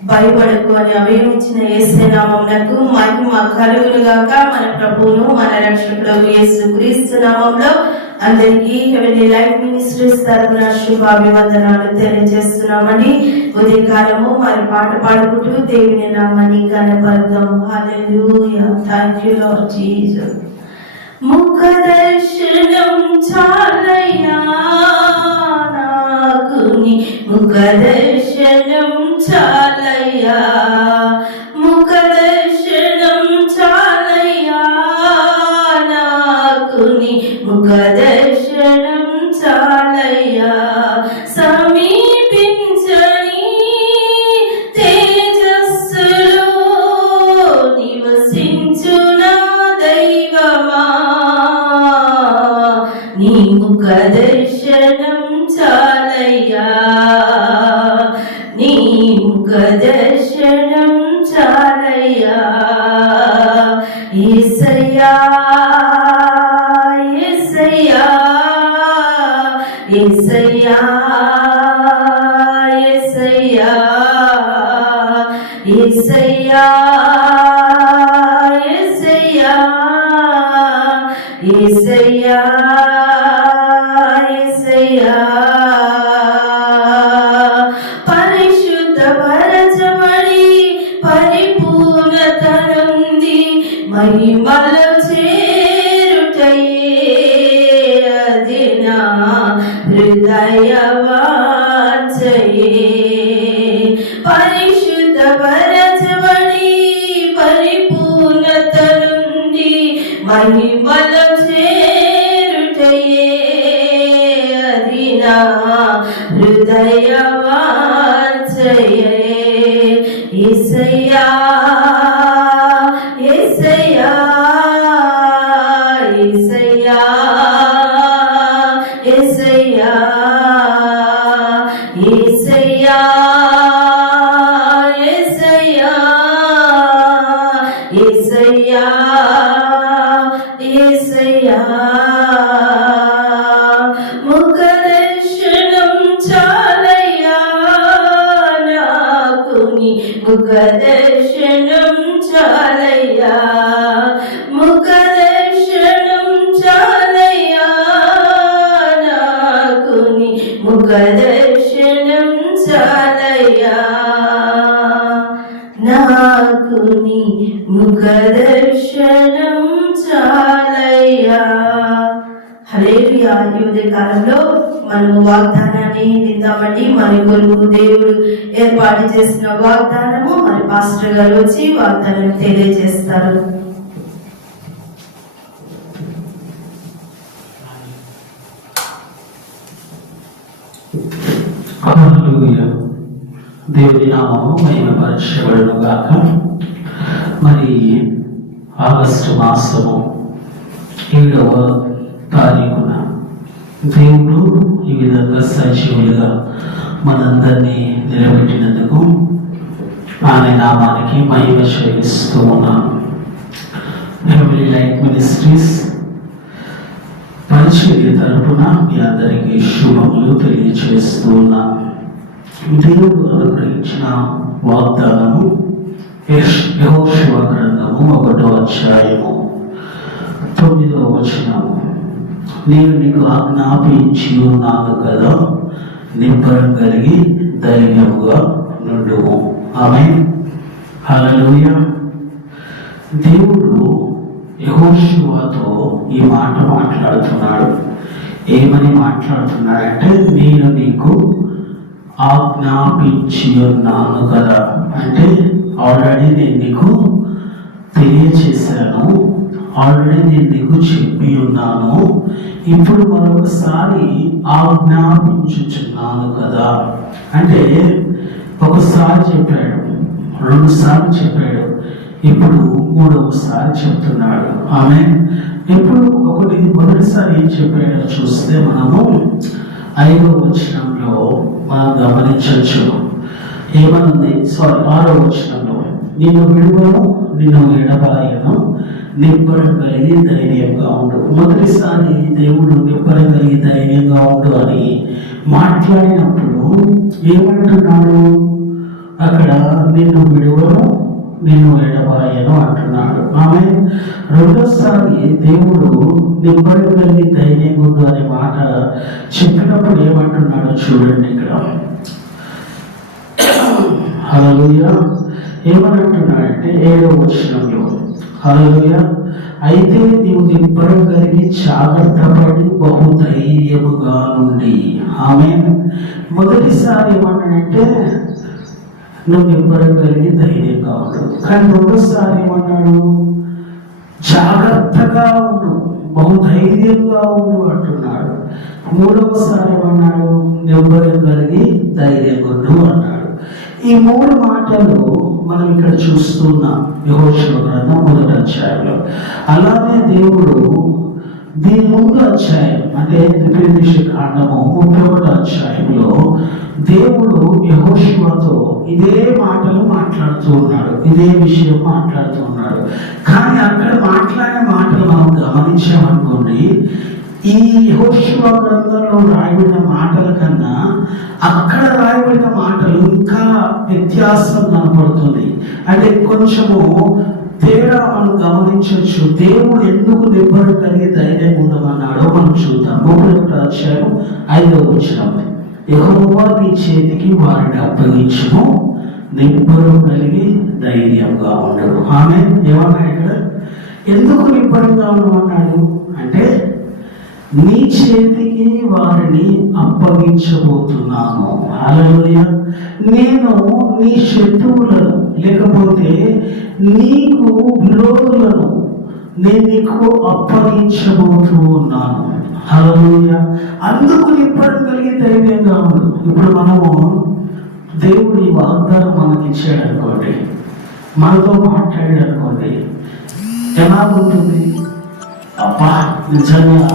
భయపడకు అని అభయమిచ్చిన యేసు నామమునకు మహిమ కలుగును గాక. మన ప్రభువును మన రక్షకుడు యేసు క్రీస్తు నామంలో అందరికీ హెవెన్లీ లైఫ్ మినిస్ట్రీస్ తరపున శుభాభివందనాలు తెలియజేస్తున్నామని ఉదయకాలము మరి పాట పాడుకుంటూ దేవుని నామని కనపడదాం హల్లెలూయా థ్యాంక్ యూ లార్డ్ జీసస్ ముఖ దర్శనం చాలయ్యా. ముఖ దర్శనం చాలయ్యా. is నీ ముఖ దర్శనం చాలయ్యా. ముఖ దర్శనం చాలయ్యా. నాకు నీ ముఖ దర్శనం చాలయ్యా. నాకు నీ ముఖ దర్శనం చాలయ్యా. హలేలుయా ఈ ఉదయ కాలంలో మనము వాగ్దానం విందామండి మరి కొరకు దేవుడు ఏర్పాటు చేసిన వాగ్దానము మరి పాస్టర్ గారు వచ్చి వాగ్దానం తెలియజేస్తారు. హల్లెలూయా. దేవుని నామము మహిమపరచబడును గాక. మరి ఆగస్టు మాసము ఏడవ తారీఖున దేవుడు ఈ విధంగా సజీవులుగా మనందరినీ నిలబెట్టినందుకు ఆయన నామానికి మహిమ చెల్లిస్తూ ఉన్నాను. హెవెన్లీ లైట్ మినిస్ట్రీస్ పరిచర్య తరపున మీ అందరికీ శుభములు తెలియజేస్తూ ఉన్నాను. దేవుడు అనుగ్రహించిన వాగ్దానము యహోశివ గ్రంథము ఒకటో అధ్యాయము తొమ్మిదవ వచనము. నేను నీకు ఆజ్ఞాపించి ఉన్నాను కదా నిబ్బరం కలిగి ధైర్యముగా నుండుము. ఆమె హలలుయ దేవుడు యహోశివాతో ఈ మాట మాట్లాడుతున్నాడు. ఏమని మాట్లాడుతున్నాడంటే నేను నీకు ఆజ్ఞాపించి ఉన్నాను కదా అంటే ఆల్రెడీ నేను నీకు తెలియచేశాను. ఆల్రెడీ నేను నీకు చెప్పి ఉన్నాను ఇప్పుడు మరొకసారి ఆజ్ఞాపించుచున్నాను కదా. అంటే ఒకసారి చెప్పాడు రెండు సార్లు చెప్పాడు. ఇప్పుడు మూడవసారి చెప్తున్నాడు. ఆమె ఇప్పుడు ఒకటి మొదటిసారి ఏం చెప్పాడో చూస్తే మనము ఐదవ వచనంలో మనం గమనించవచ్చు. ఏమనుంది? సారీ ఆరో వచనంలో. నిన్ను విడువను నిన్ను ఎడబాయను నిబ్బరం కలిగి ధైర్యంగా ఉండు. మొదటిసారి దేవుడు నిబ్బరం కలిగి ధైర్యంగా ఉండు అని మాట్లాడినప్పుడు ఏమంటున్నాడు? అక్కడ నిన్ను విడువను నిన్ను ఎడబాయను అంటున్నాడు. ఆమె రెండోసారి దేవుడు నిబ్బరం కలిగి ధైర్యం ఉండు అనే మాట చెప్పినప్పుడు ఏమంటున్నాడో చూడండి ఇక్కడ. హలో ఏమని అంటున్నాడంటే ఏడో వచనంలో హలలుయ అయితే నీవు నిబ్బరం కలిగి జాగ్రత్త పడి బహు ధైర్యముగా ఉండి. ఆమె మొదటిసారి ఏమన్నాడంటే నువ్వు నిబ్బరం కలిగి ధైర్యంగా ఉండు. కానీ రెండోసారి ఏమన్నాడు జాగ్రత్తగా ఉండు బహు ధైర్యంగా ఉండు అంటున్నాడు. మూడవసారి ఏమన్నాడు నిబ్బరం కలిగి ధైర్యం ఉండు అన్నాడు ఈ మూడు మాటలు మనం ఇక్కడ చూస్తున్న యహోశివ గ్రంథం మొదటి అధ్యాయంలో. అలానే దేవుడు దీని ముందు అధ్యాయం అంటే త్రిపేదిశ కాండము ముప్పై ఒకటి అధ్యాయంలో దేవుడు యహోశివతో ఇదే మాటలు మాట్లాడుతూ ఉన్నాడు ఇదే విషయం మాట్లాడుతూ ఉన్నాడు. కానీ అక్కడ మాట్లాడే మాటలు ఈ యహోశివ గ్రంథంలో రాయబడిన మాటల కన్నా అక్కడ రాయబడిన మాటలు ఇంకా వ్యత్యాసం కనపడుతుంది. అంటే కొంచెము తేడా మనం గమనించవచ్చు. దేవుడు ఎందుకు నిబ్బరం కలిగి ధైర్యం ఉండమన్నాడో మనం చూద్దాం. ముప్పై ఒకటి అధ్యాయం ఐదవ వచ్చిన యహోవా నీ చేతికి వారిని అప్పగించము. నిబ్బరం కలిగి ధైర్యంగా ఉండడు ఆమె ఏమన్నా ఇక్కడ? ఎందుకు నిబ్బరంగా ఉండమన్నాడు? అంటే నీ చేతికి వారిని అప్పగించబోతున్నాను. అలలోయ నేను నీ శత్రువులను లేకపోతే నీకు విరోధులను నేను నీకు అప్పగించబోతూ ఉన్నాను. హల్లెలూయా అందుకు నిప్పడం కలిగి ధైర్యంగా ఉండు. ఇప్పుడు మనము దేవుడి వాగ్దానం మనకి ఇచ్చాడు అనుకోండి మనతో మాట్లాడాడు అనుకోండి ఎలా ఉంటుంది? అబ్బా నిజంగా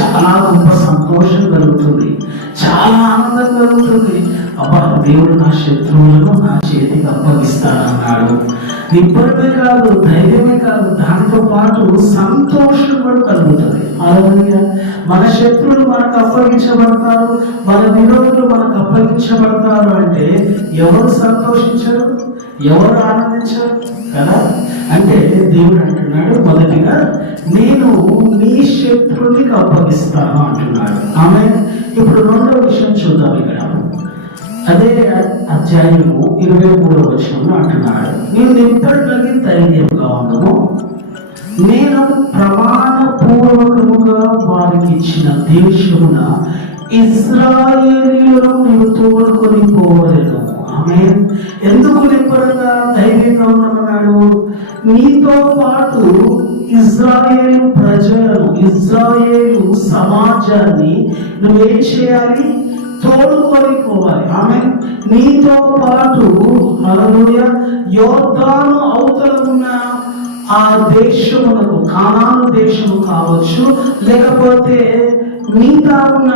చాలా గొప్ప సంతోషం కలుగుతుంది. చాలా ఆనందం కలుగుతుంది. అబ్బా దేవుడు నా శత్రువులను నా చేతికి అప్పగిస్తానన్నాడు. ఇప్పటికే కాదు ధైర్యమే కాదు దాంతో పాటు సంతోషం కూడా కలుగుతుంది. అలాగే మన శత్రువులు మనకు అప్పగించబడతారు మన విరోధులు మనకు అప్పగించబడతారు అంటే ఎవరు సంతోషించరు? ఎవరు ఆనందించరు? కదా? అంటే దేవుడు అంటున్నాడు మొదటిగా నేను నీ శత్రువునికి అప్పగిస్తాను అంటున్నాడు. ఆమె ఇప్పుడు రెండో విషయం చూద్దాం ఇక్కడ. అదే అధ్యాయము ఇరవై మూడవ వచనంలో అంటున్నాడు. నేను ఎప్పటికీ ధైర్యంగా ఉండము. నేను ప్రమాణపూర్వకముగా వారికి ఇచ్చిన దేశమున ఇస్రాయేలీలను నేను తోడుకొని పోవలేను. ఆమె ఎందుకు నిబ్బరంగా ధైర్యంగా ఉండమన్నాడు? నీతో పాటు ఇజ్రాయేలు ప్రజలను ఇజ్రాయేలు సమాజాన్ని నువ్వేం చేయాలి? తోడుకొని పోవాలి. ఆమె నీతో పాటు హల్లెలూయా యోధాను అవతల ఉన్న ఆ దేశమునకు కానాను దేశము కావచ్చు లేకపోతే మిగతా ఉన్న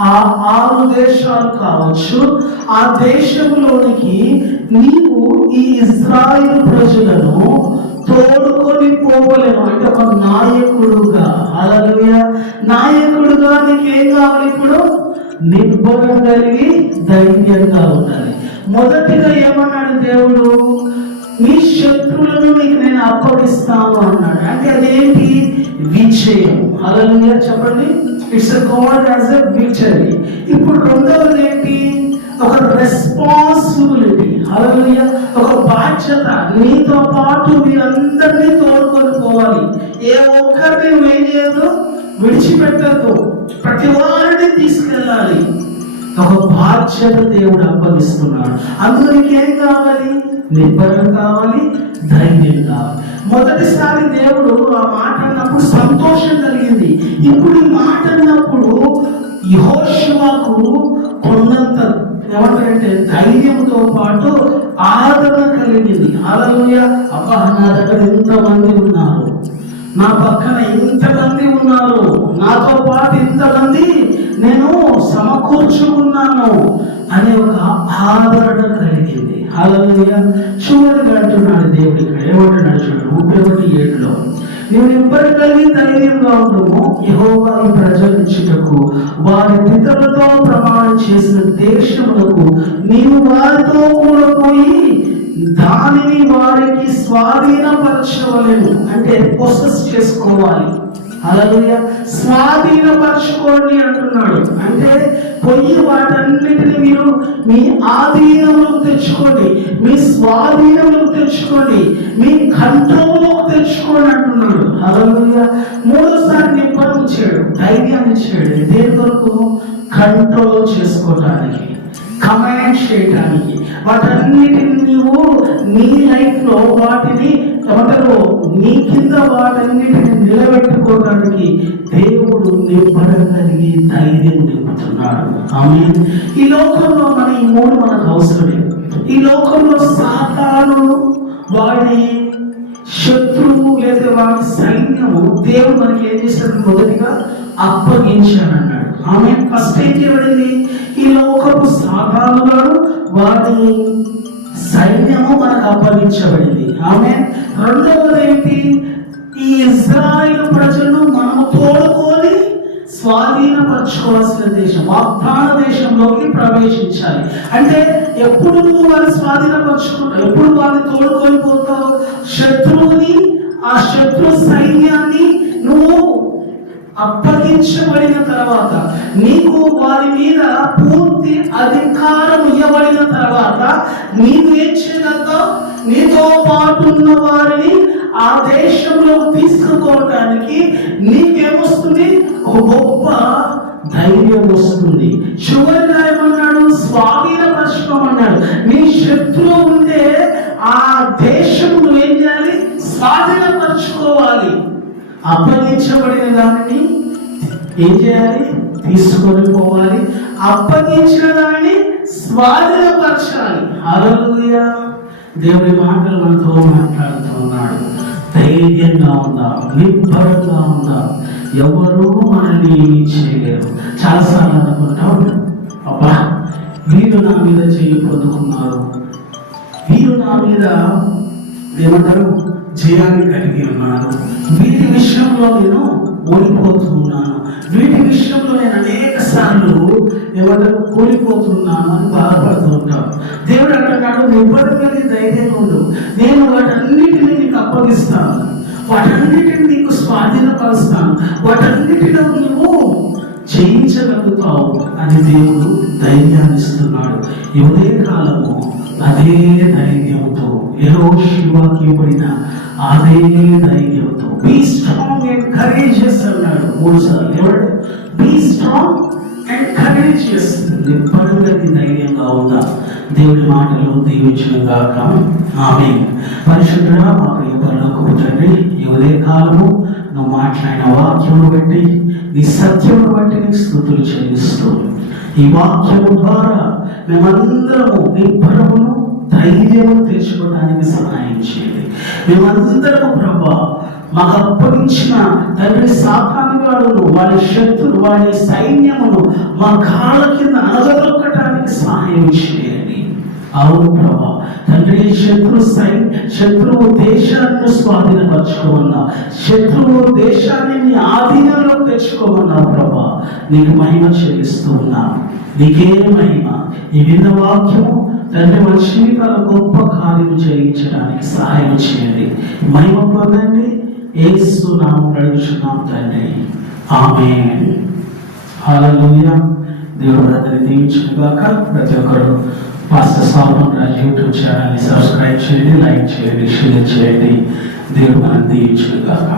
ఆ ఆరు దేశాలు కావచ్చు ఆ దేశంలోనికి నీవు ఈ ఇజ్రాయిల్ ప్రజలను తోడుకొని పోవలేము అంటే ఒక నాయకుడుగా. అలలుయ నాయకుడుగా నీకేం కావాలి ఇప్పుడు? నిబ్బరం కలిగి ధైర్యంగా ఉండాలి. మొదటిగా ఏమన్నాడు దేవుడు? మీ శత్రువులను మీకు నేను అప్పగిస్తాను అన్నాడు. అంటే అదేంటి? విజయం. అలలుగా చెప్పండి. It's called as a victory ఇప్పుడు రెండవది ఏంటి? ఒక రెస్పాన్సిబిలిటీ అలలుగా ఒక బాధ్యత. నీతో పాటు మీరందరినీ తోడుకొని పోవాలి. ఏ ఒక్కరిని నువ్వేం చేయదు విడిచిపెట్టద్దు. ప్రతి వారిని తీసుకెళ్ళాలి. ఒక బాధ్యత దేవుడు అప్పగిస్తున్నాడు. అందులోకి ఏం కావాలి? నిబ్బరం కావాలి ధైర్యం కావాలి. మొదటిసారి దేవుడు ఆ మాట అన్నప్పుడు సంతోషం కలిగింది. ఇప్పుడు ఈ మాట అన్నప్పుడు యహోశివాకు కొన్నంత ఏమంటారంటే ధైర్యంతో పాటు ఆదరణ కలిగింది. ఆదరణ అబ్బా నా దగ్గర ఇంతమంది ఉన్నారు. నా పక్కన ఇంతమంది ఉన్నారు. నాతో పాటు ఇంతమంది నేను సమకూర్చుకున్నాను అనే ఒక ఆదరణ కలిగింది. అలా చివరికి అంటున్నాడు దేవుడు ఇక్కడ. ఏమంటున్నాడు చూడండి ముప్పై ఒకటి ఏడులో. నేను నిబ్బరి కలిగి ధైర్యంగా ఉండము. యహోవా ఈ వారి పితరులతో ప్రమాణం చేసిన దేశములకు నీవు వారితో కూడా పోయి దానిని వారికి స్వాధీనపరచవలను. అంటే పొసెస్ చేసుకోవాలి. అలాగే స్వాధీనపరచుకోండి అంటున్నాడు. పోయి వాటన్నిటిని మీరు మీ ఆధీనంలోకి తెచ్చుకోండి. మీ స్వాధీనంలోకి తెచ్చుకోండి. మీ కంట్రోల్లోకి తెచ్చుకోండి అంటున్నాడు. అలలుయ మూడోసారి నింపడం ఇచ్చాడు ధైర్యాన్ని ఇచ్చాడు. దేని కొరకు కంట్రోల్ చేసుకోవటానికి కమాండ్ చేయటానికి వాటన్నిటిని నీవు నీ లైఫ్లో వాటిని ఏమంటారు? నీ కింద వాటన్నిటిని నిలబెట్టుకోవడానికి దేవుడు నిబ్బరం కలిగి ధైర్యం నింపుతున్నాడు. ఆమె ఈ లోకంలో మన ఈ మూడు మనకు అవసరమే. ఈ లోకంలో సాతాను వాడి శత్రువు లేదా వాడి సైన్యము దేవుడు మనకి ఏం చేశాడు? మొదటిగా అప్పగించాడన్నాడు. ఆమె ఫస్ట్ ఏం చేయబడింది? ఈ లోకపు సాధారణులు వాడి సైన్యము మనకు అప్పగించబడింది. ఆమె స్వాధీనపరచుకోవాల్సిన దేశం వాగ్దాన దేశంలోకి ప్రవేశించాలి. అంటే ఎప్పుడు నువ్వు వారిని స్వాధీనపరచుకుంటావు? ఎప్పుడు వారిని తోడుకొని పోతావు శత్రువుని ఆ శత్రు సైన్యాన్ని నువ్వు అప్పగించబడిన తర్వాత నీకు వారి మీద పూర్తి అధికారం ఇవ్వబడిన తర్వాత నీవు ఏం చేయగలుగుతావు? నీతో పాటు ఉన్న వారిని ఆ దేశంలో తీసుకుపోవడానికి నీకేమొస్తుంది? ఒక గొప్ప ధైర్యం వస్తుంది చివరిగా ఏమన్నాడు స్వాధీనపరచుకోమన్నాడు నీ శత్రువు ఉంటే ఆ దేశం నువ్వేం చేయాలి? స్వాధీనపరచుకోవాలి. అప్పగించబడిన దానిని ఏం చేయాలి? తీసుకొని పోవాలి. అప్పగించిన దానిని స్వాధీనపరచాలి. అరలుయా దేవుని మాటలు మనతో మాట్లాడుతూ ఉన్నాడు. ధైర్యంగా ఉందా నిబ్బరంగా ఉందా. ఎవరూ మనల్ని ఏమీ చేయలేరు. చాలాసార్లు అనుకుంటాం అబ్బా వీరు నా మీద చేయి పొందుకున్నారు. వీరు నా మీద ఏమంటారు? జయాన్ని కలిగి ఉన్నాను వీటి విషయంలో నేను ఓడిపోతున్నాను వీటి విషయంలో నేను అనేక సార్లు ఏమంటారు కోల్పోతున్నాను అని బాధపడుతూ ఉంటాను దేవుడు అంటున్నాడు నిబ్బరం కలిగి ధైర్యంగా ఉండు. నేను వాటన్నిటిని నీకు అప్పగిస్తాను. వాటన్నిటిని నీకు స్వాధీనపరుస్తాను. వాటన్నిటిలో నువ్వు జయించగలుగుతావు అని దేవుడు ధైర్యాన్ని ఇస్తున్నాడు. ఇవే కాలము అదే ధైర్యంతో ఏదో శివాకి ఇవ్వబడిన అదే ధైర్యంతో. బీ స్ట్రాంగ్ అండ్ కరేజియస్ అన్నాడు మూడు సార్లు. ఎవరు? బీ స్ట్రాంగ్ ఎంకరేజ్ చేస్తుంది నిబ్బరంగా ధైర్యంగా ఉందా దేవుడి మాటలు దీవించిన కాక ఆమె పరిశుద్ధ మా ప్రియపరులకు తండ్రి ఈ ఉదయ కాలము నువ్వు మాట్లాడిన వాక్యమును బట్టి నీ సత్యమును బట్టి నీ స్థుతులు చెల్లిస్తూ ఈ వాక్యము ద్వారా మేమందరము నిబ్బరమును ధైర్యము తెచ్చుకోవడానికి సహాయం చేయండి మేమందరము ప్రభా మాకు అప్పగించిన తండ్రి సాతాను వాడును వాడి శక్తులు వాడి సైన్యమును మా కాళ్ళ కింద అనగదొక్కటానికి సహాయం చేయండి. అవును ప్రభా తండ్రి శత్రు సై శత్రువు దేశాన్ని స్వాధీనపరచుకోమన్నా శత్రువు దేశాన్ని నీ ఆధీనంలో తెచ్చుకోమన్నా ప్రభా నీకు మహిమ చెల్లిస్తూ ఉన్నా. నీకే మహిమ ఈ విన్న వాక్యము తండ్రి మన జీవితాల గొప్ప కార్యం చేయించడానికి సహాయం చేయండి. మహిమ పొందండి ఏసు నామం నడుచున్నాం తండ్రి. ఆమె హాలూయ దేవుడు అందరిని దీవించుగాక ప్రతి ఒక్కరు పాస్టర్ సాల్మన్ రాజ్ యూట్యూబ్ ఛానల్ని సబ్స్క్రైబ్ చేయండి లైక్ చేయండి షేర్ చేయండి. దేవుడు మనం దీవించుగాక